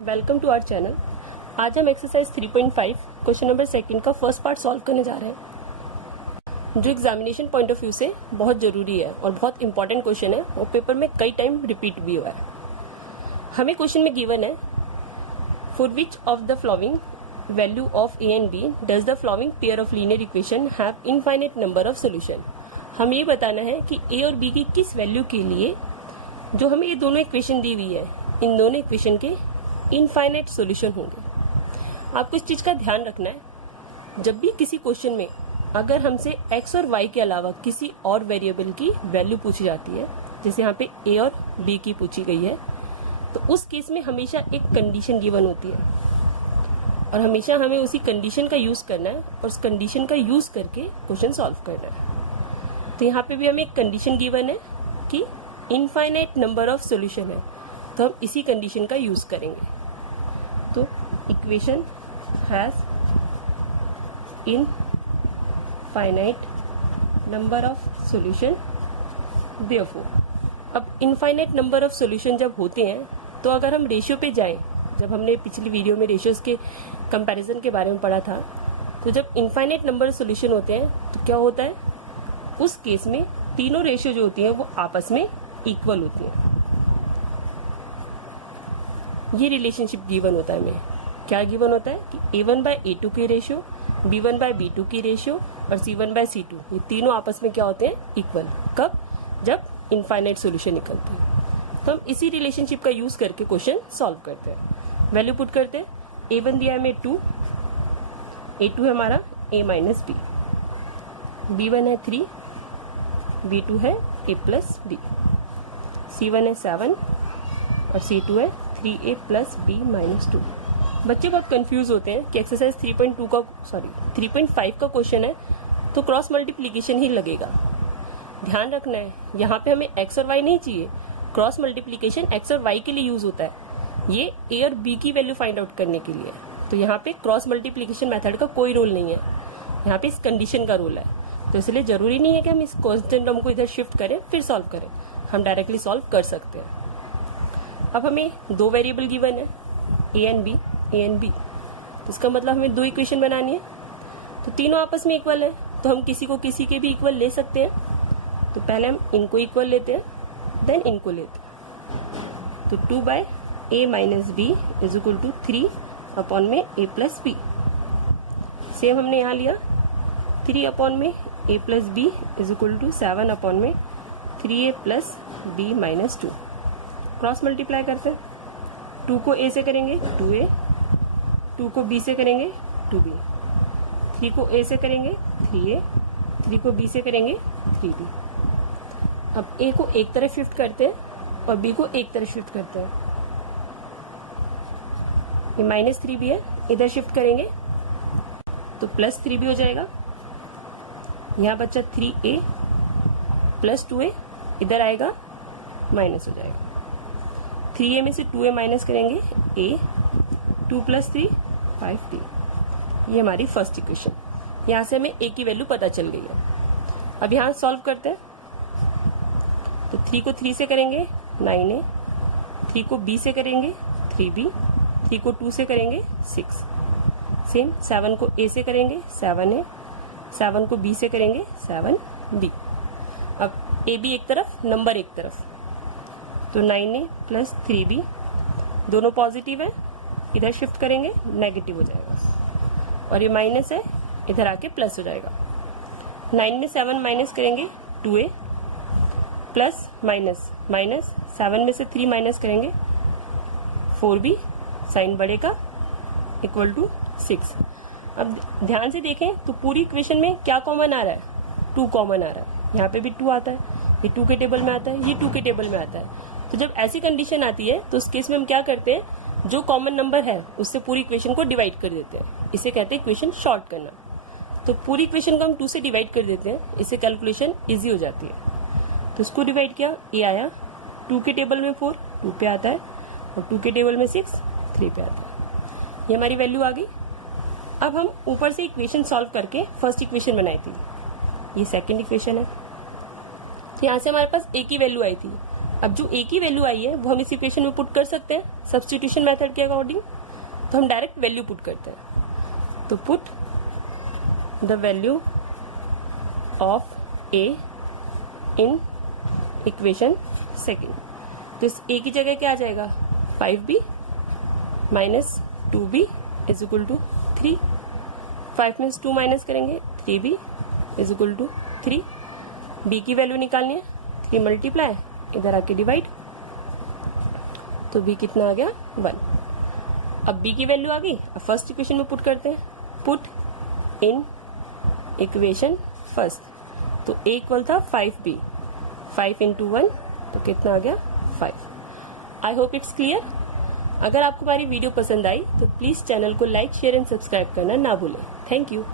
Welcome to our channel. आज हम exercise 3.5 question number second का फर्स्ट पार्ट सॉल्व करने जा रहे हैं, जो एग्जामिनेशन पॉइंट ऑफ व्यू से बहुत जरूरी है और बहुत इंपॉर्टेंट क्वेश्चन है और पेपर में कई टाइम रिपीट भी हुआ है। हमें क्वेश्चन में गिवन है, for which of the following value of a and b does the following pair of linear equation have infinite number of solution. हमें ये बताना है कि ए और बी की किस वैल्यू के लिए जो हमें ये दोनों इक्वेशन दी हुई है, इन दोनों इक्वेशन के इनफाइनाइट सॉल्यूशन होंगे। आपको इस चीज का ध्यान रखना है, जब भी किसी क्वेश्चन में अगर हमसे x और y के अलावा किसी और वेरिएबल की वैल्यू पूछी जाती है, जैसे यहाँ पे a और b की पूछी गई है, तो उस केस में हमेशा एक कंडीशन गिवन होती है और हमेशा हमें उसी कंडीशन का यूज करना है और उस कंडीशन का यूज करके क्वेश्चन सॉल्व करना है। तो यहाँ पे भी हमें एक कंडीशन गिवन है कि इनफाइनाइट नंबर ऑफ सॉल्यूशन है, तो हम इसी कंडीशन का यूज करेंगे। तो equation has infinite number of solution, therefore. अब इनफाइनाइट नंबर ऑफ सॉल्यूशन जब होते हैं तो अगर हम रेशियो पे जाएं, जब हमने पिछली वीडियो में रेशियोज के कंपैरिजन के बारे में पढ़ा था, तो जब इनफाइनाइट नंबर ऑफ सॉल्यूशन होते हैं तो क्या होता है, उस केस में तीनों रेशियो जो होती हैं वो आपस में इक्वल होती हैं। ये रिलेशनशिप गिवन होता है हमें। क्या गिवन होता है कि a1/a2 की रेशियो, b1/b2 की रेशियो और c1/c2, ये तीनों आपस में क्या होते हैं, इक्वल। कब? जब इनफाइनाइट सॉल्यूशन निकलती है। तो हम इसी रिलेशनशिप का यूज करके क्वेश्चन सॉल्व करते हैं। वैल्यू पुट करते हैं, a1 दिया है हमें 2, a2 है हमारा a माइनस b, b1 है 3, b2 है a प्लस b, c1 है 7 और c2 है 3a प्लस b माइनस 2। बच्चे बहुत कंफ्यूज होते हैं कि एक्सरसाइज 3.5 का क्वेश्चन है तो क्रॉस मल्टीप्लीकेशन ही लगेगा। ध्यान रखना है, यहाँ पे हमें x और y नहीं चाहिए। क्रॉस मल्टीप्लीकेशन x और y के लिए यूज होता है, ये a और b की वैल्यू फाइंड आउट करने के लिए। तो यहाँ पे क्रॉस मल्टीप्लीकेशन मेथड का कोई रोल नहीं है, यहाँ पे इस कंडीशन का रोल है। तो इसलिए जरूरी नहीं है कि हम इस कांस्टेंट टर्म को इधर शिफ्ट करें फिर सॉल्व करें, हम डायरेक्टली सॉल्व कर सकते हैं। अब हमें दो वेरिएबल गिवन है, a एंड b, तो इसका मतलब हमें दो इक्वेशन बनानी है। तो तीनों आपस में इक्वल है, तो हम किसी को किसी के भी इक्वल ले सकते हैं। तो पहले हम इनको इक्वल लेते हैं, देन इनको लेते हैं। तो 2/a minus b is equal to 3 upon में a प्लस b। सेम हमने यहाँ लिया 3 अपॉन में a plus b is equal to 7 upon में 3a plus b minus 2। Cross multiply करते हैं, 2 को a से करेंगे 2a, 2 को b से करेंगे 2b, 3 को a से करेंगे 3a, 3 को b से करेंगे 3b। अब a को एक तरफ शिफ्ट करते हैं और b को एक तरफ शिफ्ट करते हैं। ये माइनस 3b है, इधर शिफ्ट करेंगे तो प्लस 3b हो जाएगा। यहाँ बचा 3a प्लस 2a, इधर आएगा माइनस हो जाएगा। 3a में से 2a माइनस करेंगे a, 2 प्लस 3 5d। ये हमारी फर्स्ट इक्वेशन। यहाँ से हमें a की वैल्यू पता चल गई है। अब यहाँ सॉल्व करते हैं, तो 3 को 3 से करेंगे 9a, 3 को b से करेंगे 3b, 3 को 2 से करेंगे 6। सेम 7 को a से करेंगे 7a, 7 को b से करेंगे 7b। अब a b एक तरफ, नंबर एक तरफ, तो 9a प्लस 3b दोनों पॉजिटिव है, इधर शिफ्ट करेंगे नेगेटिव हो जाएगा और ये माइनस है, इधर आके प्लस हो जाएगा। 9 में 7 माइनस करेंगे 2a प्लस माइनस माइनस 7 में से 3 माइनस करेंगे 4b, साइन बढ़ेगा इक्वल टू 6। अब ध्यान से देखें तो पूरी इक्वेशन में क्या कॉमन आ रहा है, 2 कॉमन आ रहा है। यहाँ पे भी 2 आता है, ये 2 के टेबल में आता है, ये 2 के टेबल में आता है। तो जब ऐसी कंडीशन आती है तो उस केस में हम क्या करते हैं, जो कॉमन नंबर है उससे पूरी इक्वेशन को डिवाइड कर देते हैं। इसे कहते हैं इक्वेशन शॉर्ट करना। तो पूरी इक्वेशन को हम 2 से डिवाइड कर देते हैं, इससे कैलकुलेशन इजी हो जाती है। तो इसको डिवाइड किया, a आया, 2 के टेबल में 4 2 पे आता है और 2 के टेबल में 6 3 पे आता है। ये हमारी वैल्यू आ गई। अब हम ऊपर से इक्वेशन सॉल्व करके फर्स्ट इक्वेशन बनाई थी, ये सेकेंड इक्वेशन है। यहाँ से हमारे पास a की वैल्यू आई थी, अब जो ए की वैल्यू आई है वो हम इस इक्वेशन में पुट कर सकते हैं सब्स्टिट्यूशन मेथड के अकॉर्डिंग, तो हम डायरेक्ट वैल्यू पुट करते हैं। तो put the value of A in equation second. तो इस ए की जगह क्या आ जाएगा 5b minus 2b is equal to 3। 5 में 2 माइनस करेंगे 3b is equal to 3। b की वैल्यू निकालनी है 3 मल्टीप्लाई इधर आके डिवाइड, तो b कितना आ गया 1। अब b की वैल्यू आ गई, अब फर्स्ट इक्वेशन में पुट करते हैं, पुट इन इक्वेशन फर्स्ट। तो a इक्वल था 5b, 5 इंटू 1 तो कितना आ गया 5। I hope it's clear. अगर आपको हमारी वीडियो पसंद आई तो प्लीज चैनल को लाइक शेयर एंड सब्सक्राइब करना ना भूलें। Thank you.